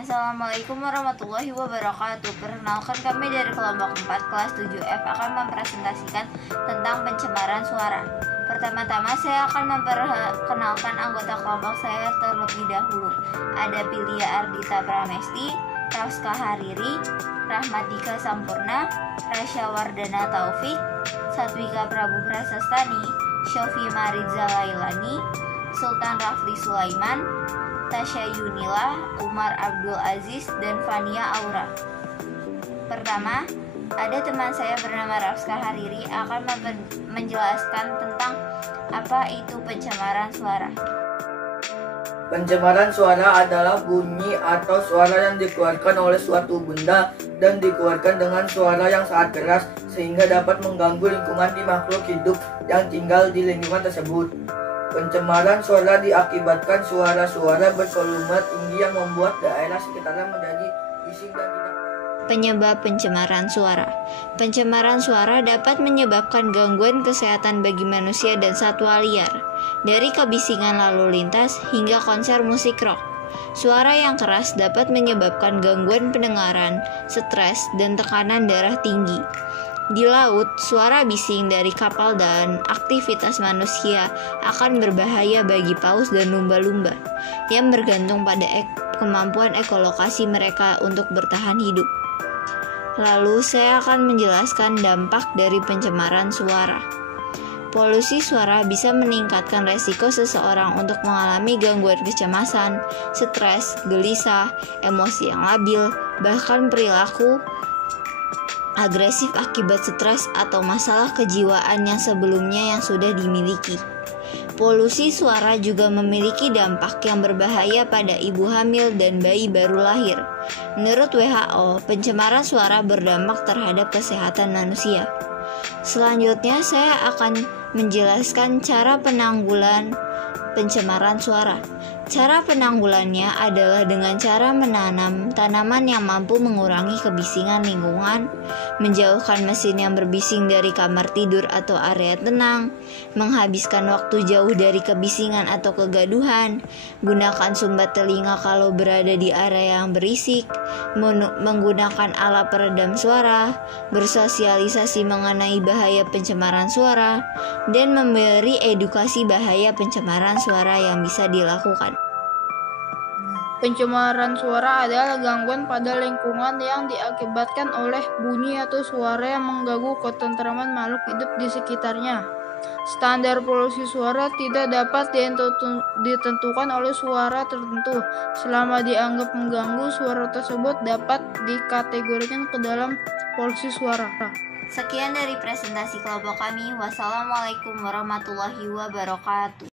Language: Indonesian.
Assalamualaikum warahmatullahi wabarakatuh. Perkenalkan, kami dari kelompok 4 kelas 7F akan mempresentasikan tentang pencemaran suara. Pertama-tama saya akan memperkenalkan anggota kelompok saya terlebih dahulu. Ada Pilia Ardita Pramesti, Rafska Hariri, Rahmatika Sampurna, Rasya Wardana Taufik, Satwika Prabu Prasastani, Shofi Mariza Lailani, Sultan Rafli Sulaiman, Tasya Yunila, Umar Abdul Aziz, dan Fania Aura. Pertama, ada teman saya bernama Rafska Hariri akan menjelaskan tentang apa itu pencemaran suara. Pencemaran suara adalah bunyi atau suara yang dikeluarkan oleh suatu benda dan dikeluarkan dengan suara yang sangat keras sehingga dapat mengganggu lingkungan di makhluk hidup yang tinggal di lingkungan tersebut. Pencemaran suara diakibatkan suara-suara bervolume tinggi yang membuat daerah sekitarnya menjadi bising dan tidak. Penyebab pencemaran suara. Pencemaran suara dapat menyebabkan gangguan kesehatan bagi manusia dan satwa liar, dari kebisingan lalu lintas hingga konser musik rock. Suara yang keras dapat menyebabkan gangguan pendengaran, stres, dan tekanan darah tinggi. Di laut, suara bising dari kapal dan aktivitas manusia akan berbahaya bagi paus dan lumba-lumba yang bergantung pada kemampuan ekolokasi mereka untuk bertahan hidup. Lalu saya akan menjelaskan dampak dari pencemaran suara. Polusi suara bisa meningkatkan resiko seseorang untuk mengalami gangguan kecemasan, stres, gelisah, emosi yang labil, bahkan perilaku agresif akibat stres atau masalah kejiwaan yang sebelumnya yang sudah dimiliki. Polusi suara juga memiliki dampak yang berbahaya pada ibu hamil dan bayi baru lahir. Menurut WHO, pencemaran suara berdampak terhadap kesehatan manusia. Selanjutnya saya akan menjelaskan cara penanggulan pencemaran suara. Cara penanggulannya adalah dengan cara menanam tanaman yang mampu mengurangi kebisingan lingkungan, menjauhkan mesin yang berbising dari kamar tidur atau area tenang, menghabiskan waktu jauh dari kebisingan atau kegaduhan, gunakan sumbat telinga kalau berada di area yang berisik, menggunakan alat peredam suara, bersosialisasi mengenai bahaya pencemaran suara, dan memberi edukasi bahaya pencemaran suara yang bisa dilakukan. Pencemaran suara adalah gangguan pada lingkungan yang diakibatkan oleh bunyi atau suara yang mengganggu ketentraman makhluk hidup di sekitarnya. Standar polusi suara tidak dapat ditentukan oleh suara tertentu. Selama dianggap mengganggu, suara tersebut dapat dikategorikan ke dalam polusi suara. Sekian dari presentasi kelompok kami. Wassalamualaikum warahmatullahi wabarakatuh.